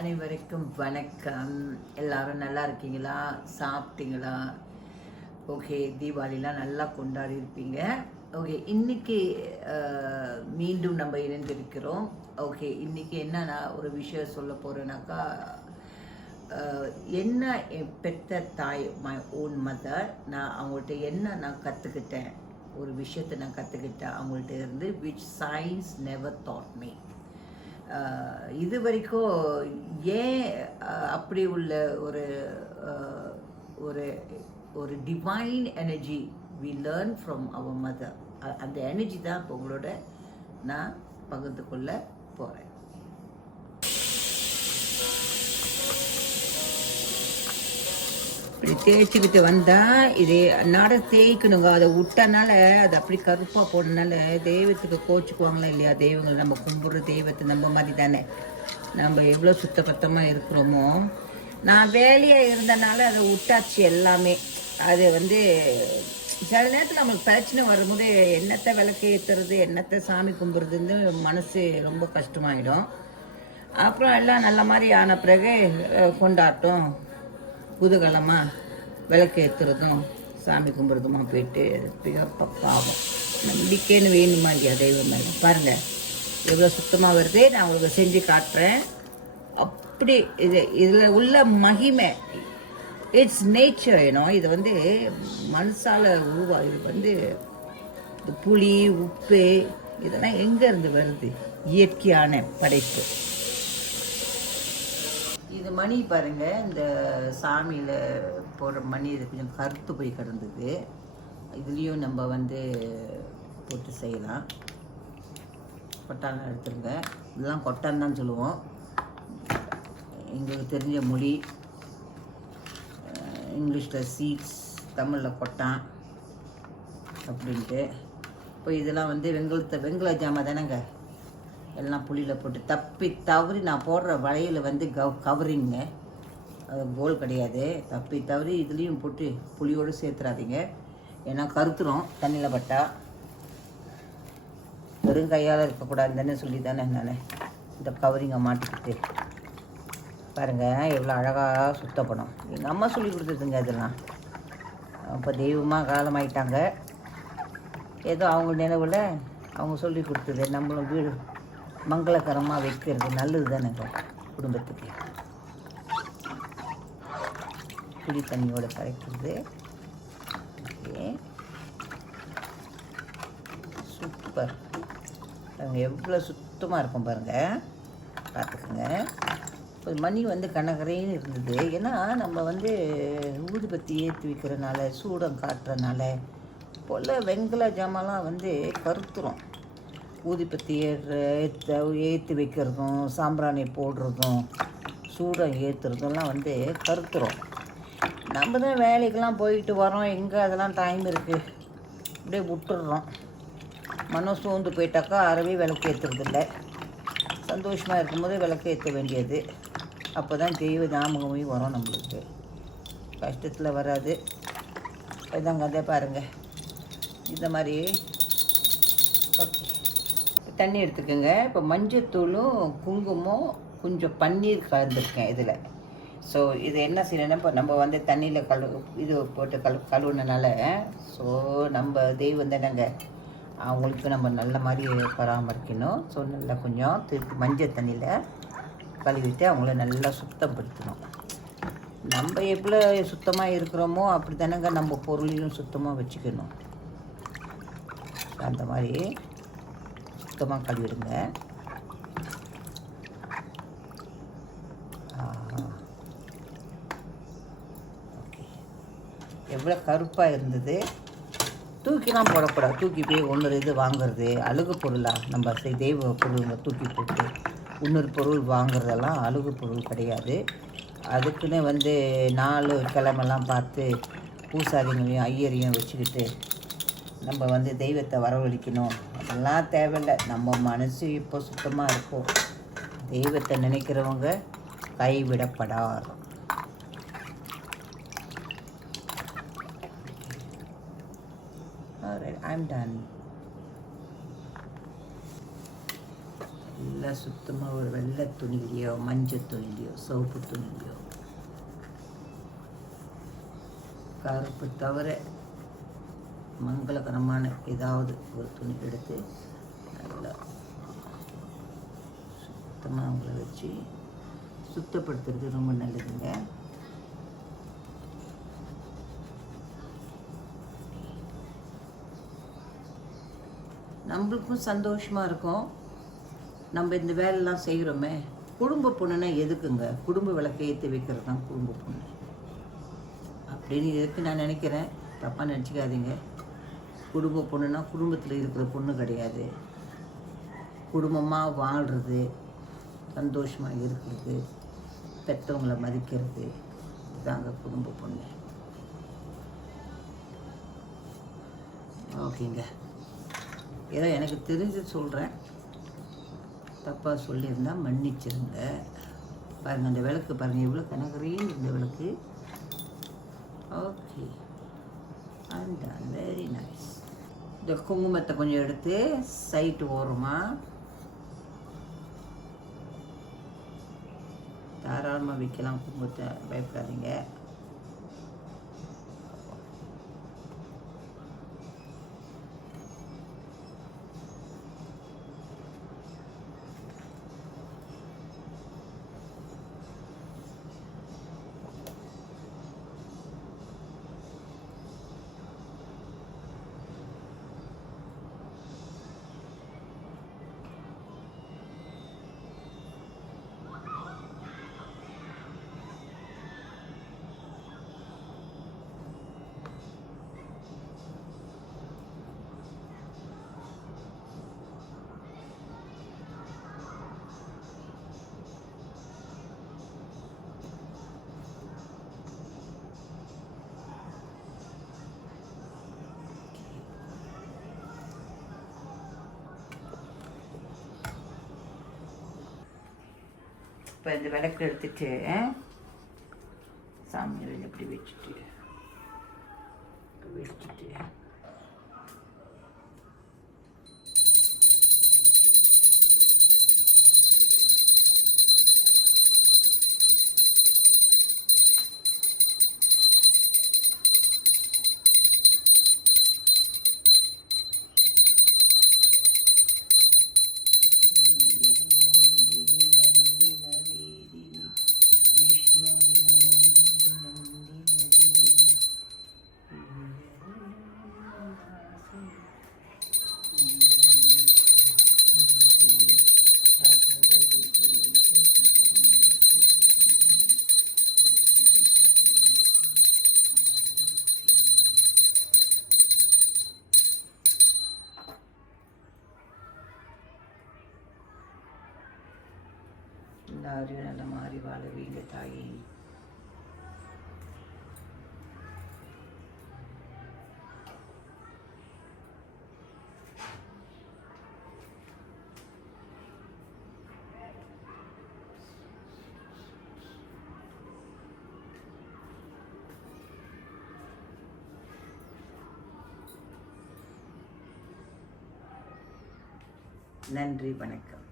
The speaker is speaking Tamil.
அனைவருக்கும் வணக்கம். எல்லாரும் நல்லா இருக்கீங்களா? சாப்பிட்டீங்களா? ஓகே, தீபாவளிலாம் நல்லா கொண்டாடி இருப்பீங்க. ஓகே, இன்னைக்கு மீண்டும் நம்ம இணைந்திருக்கிறோம். ஓகே, இன்னைக்கு என்ன நான் ஒரு விஷயம் சொல்ல போகிறேன்னாக்கா, என்ன என் பெத்த தாய், மை ஓன் மதர், நான் அவங்கள்ட்ட என்ன நான் கற்றுக்கிட்டேன், ஒரு விஷயத்தை நான் கற்றுக்கிட்டேன் அவங்கள்ட்ட இருந்து, which science never taught me. இது வரைக்கும் ஏன் அப்படி உள்ள ஒரு ஒரு ஒரு divine energy we learn from our mother, அந்த எனர்ஜி தான் இப்போ உங்களோட நான் பகிர்ந்து கொள்ள போகிறேன். இப்படி தேய்ச்சிக்கிட்டு வந்தால் இது நட தேய்க்கணுங்க. அதை விட்டனால அது அப்படி கருப்பாக போடனால தெய்வத்துக்கு கோச்சுக்குவாங்களா இல்லையா? தெய்வங்கள் நம்ம கும்பிட்ற தெய்வத்தை நம்ம மாதிரி தானே. நம்ம எவ்வளோ சுத்தபத்தமாக இருக்கிறோமோ, நான் வேலையாக இருந்தனால அதை விட்டாச்சு எல்லாமே. அது சில நேரத்தில் நம்மளுக்கு பிரச்சனை வரும்போது என்னத்தை விளக்கு ஏற்றுறது, என்னத்தை சாமி கும்பிட்றதுன்னு மனசு ரொம்ப கஷ்டமாயிடும். அப்புறம் எல்லாம் நல்ல மாதிரி ஆன பிறகு கொண்டாட்டம், குதூகலமாக விளக்கு ஏற்றுறதும் சாமி கும்பிட்றதுமா போயிட்டு பாவம் நம்பிக்கைன்னு வேணுமா இல்லையா தெய்வம் மேலே? பாருங்கள் எவ்வளோ சுத்தமாக வருது. நான் உங்களுக்கு செஞ்சு காட்டுறேன். அப்படி இதில் உள்ள மகிமை, இட்ஸ் நேச்சர் ஏனோ. இது மனசால இது இந்த புளி, உப்பு இதெல்லாம் எங்கேருந்து வருது? இயற்கையான படைப்பு. இது மணி பாருங்க, இந்த சாமியில் போடுற மணி இது கொஞ்சம் கருத்து போய் கிடந்தது. இதுலேயும் நம்ம போட்டு செய்யலாம். கொட்டான் எடுத்துருங்க. இதெல்லாம் கொட்டான் தான் சொல்லுவோம், எங்களுக்கு தெரிஞ்ச மொழி. இங்கிலீஷில் சீட்ஸ், தமிழில் கொட்டான் அப்படின்ட்டு. இப்போ இதெல்லாம் வெங்கல ஜாமான் தானேங்க. எல்லாம் புளியில் போட்டு தப்பி தவறி நான் போடுற வளையல் கவரிங்க, அது கோல் கிடையாது. தப்பி தவறி இதுலேயும் போட்டு புளியோடு சேர்த்துறாதீங்க, ஏன்னா கருத்துரும் தண்ணியில் பட்டா. வெறும் கையால் இருக்கக்கூடாதுன்னு சொல்லி தானே நான் இந்த கவரிங்கை மாட்டிக்கிட்டு. பாருங்கள் எவ்வளோ அழகாக சுத்தப்படும். எங்கள் அம்மா சொல்லி கொடுத்துருதுங்க இதெல்லாம். இப்போ தெய்வமாக காலமாயிட்டாங்க, ஏதோ அவங்க நினைவில் அவங்க சொல்லி கொடுத்தது. நம்மளும் வீடு மங்களகரமாக வைக்கிறது நல்லது தானேங்க குடும்பத்துக்கு. புளி தண்ணியோட கரைக்கிறது. Okay, super. பாருங்கள் எவ்வளோ சுத்தமாக இருக்கும் பாருங்கள், பார்த்துக்குங்க. இப்போ மணி கனகரைன்னு இருந்தது. ஏன்னா நம்ம ஊதுபத்தி ஏற்றி வைக்கிறனால, சூடம் காட்டுறதுனால போல் வெங்கல ஜாமான்லாம் கருத்துரும். ஊதுபத்தி ஏற்றி வைக்கிறதும், சாம்பிராணி போடுறதும், சூடம் ஏற்றுறதுலாம் கருத்துரும். நம்ம தான் வேலைக்கெல்லாம் போயிட்டு வரோம், எங்கே அதெல்லாம் டைம் இருக்குது, அப்படியே விட்டுடுறோம். மனம் சோர்ந்து போயிட்டாக்கா அறவே விளக்கு ஏற்றுறதில்ல. சந்தோஷமாக இருக்கும்போது விளக்கு ஏற்ற வேண்டியது. அப்போ தான் தெய்வ ஞாபகமே வரும் நம்மளுக்கு, கஷ்டத்தில் வராது. இதாங்க அதை பாருங்கள், இந்த மாதிரி. ஓகே, தண்ணி எடுத்துக்கோங்க. இப்போ மஞ்சத்தூளும் குங்குமம் கொஞ்சம் பன்னீர் கலந்துருக்கேன் இதில். ஸோ இது என்ன செய்யணும்னா, இப்போ நம்ம தண்ணியில் இது போட்டு கழுவுனனால, ஸோ நம்ம தெய்வம் தானேங்க, அவங்களுக்கு நம்ம நல்ல மாதிரி பராமரிக்கணும். ஸோ நல்லா கொஞ்சம் திருப்பி மஞ்சள் தண்ணியில் கழுவிட்டு அவங்கள நல்லா சுத்தப்படுத்தணும். நம்ம எவ்வளோ சுத்தமாக இருக்கிறோமோ அப்படி தானேங்க நம்ம பொருளையும் சுத்தமாக வச்சுக்கணும். அந்த மாதிரி சுத்தமாக கழுவிடுங்க. ஓகே, எவ்வளோ கருப்பாக இருந்தது. தூக்கிலாம் போடக்கூடாது. தூக்கி போய் ஒன்று இது வாங்குறது அழுகு பொருளாக, நம்ம தெய்வ பொருளுங்க தூக்கி போட்டு இன்னொரு பொருள் வாங்குறதெல்லாம் அழுகு பொருள் கிடையாது. அதுக்குன்னு 4 கிழமெல்லாம் பார்த்து பூசாரிங்களையும் ஐயரையும் வச்சுக்கிட்டு நம்ம தெய்வத்தை வரவழைக்கணும், அதெல்லாம் தேவையில்லை. நம்ம மனசு இப்போ சுத்தமாக இருக்கும். தெய்வத்தை நினைக்கிறவங்க கைவிடப்படார். Alright, I'm done. நல்லா சுத்தமாக ஒரு வெள்ளை துணிலையோ மஞ்சள் துணிலையோ சிவப்பு துணிலையோ கருப்பு தவிர மங்களகரமான ஏதாவது ஒரு துணி எடுத்து நல்லா சுத்தமாக அவங்கள வச்சு சுத்தப்படுத்துறது ரொம்ப நல்லதுங்க. நம்மளுக்கும் சந்தோஷமாக இருக்கும். நம்ம இந்த வேலைலாம் செய்கிறோமே. குடும்ப பொண்ணுன்னா எதுக்குங்க? குடும்ப விளக்கை ஏற்றி வைக்கிறது தான் குடும்ப பொண்ணு அப்படின்னு எதுக்கு நான் நினைக்கிறேன். தப்பாக நினச்சிக்காதீங்க. குடும்ப பொண்ணுன்னா குடும்பத்தில் இருக்கிற பொண்ணு கிடையாது. குடும்பமாக வாழ்கிறது, சந்தோஷமாக இருக்கிறது, பெற்றவங்களை மதிக்கிறது, இதுதாங்க குடும்ப பொண்ணு. ஓகேங்க, ஏதோ எனக்கு தெரிஞ்சு சொல்கிறேன். தப்பாக சொல்லியிருந்தால் மன்னிச்சிருங்க. பாருங்கள், அந்த விளக்கு பாருங்கள் எவ்வளோ கனகரையும் இந்த விளக்கு. Okay, and very nice. இந்த குங்குமத்தை கொஞ்சம் எடுத்து சைட்டு ஓரமாக தாராளமாக வைக்கலாம். குங்குமத்தை பயப்படாதீங்க. இப்போ இந்த விளக்கு எடுத்துட்டு சாமியில் எப்படி வச்சுட்டு எல்லாரையும் நல்ல மாதிரி வாழ வீங்க தாயி. நன்றி, வணக்கம்.